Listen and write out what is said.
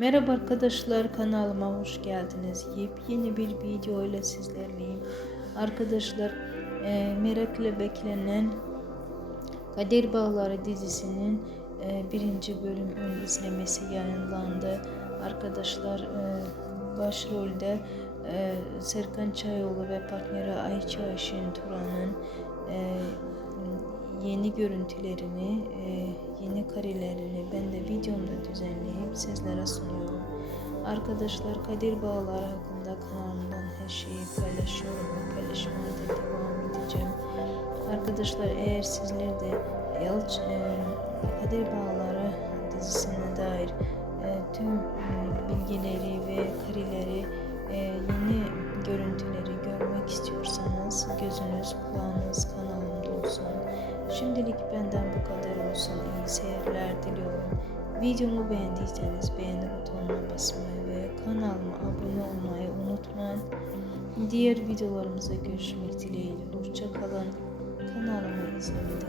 Merhaba arkadaşlar kanalıma hoş geldiniz. Yepyeni bir video ile sizlerleyim. Arkadaşlar e, merakla beklenen Kader Bağları dizisinin e, birinci bölüm ön izlemesi yayınlandı. Arkadaşlar e, başrolde e, Serkan Çayoğlu ve partneri Ayça Ayşin Turan'ın e, yeni görüntülerini, e, yeni karelerini ben de videomda düzenleyip sizlere sunuyorum. Arkadaşlar Kadir Bağlar hakkında kanalımdan her şeyi paylaşıyorum ve paylaşmaya da devam edeceğim. Arkadaşlar eğer sizler de Yalç, e, Kadir Bağları dizisine dair e, tüm e, bilgileri ve kareleri, e, yeni görüntüleri görmek istiyorsanız gözünüz kulağınız kanalımda olsun. Şimdilik benden bu kadar olsun. İyi seyirler diliyorum. Videomu beğendiyseniz beğeni butonuna basmayı ve kanalıma abone olmayı unutmayın. Diğer videolarımıza görüşmek dileğiyle. Hoşça kalın. Kanalımı izlemede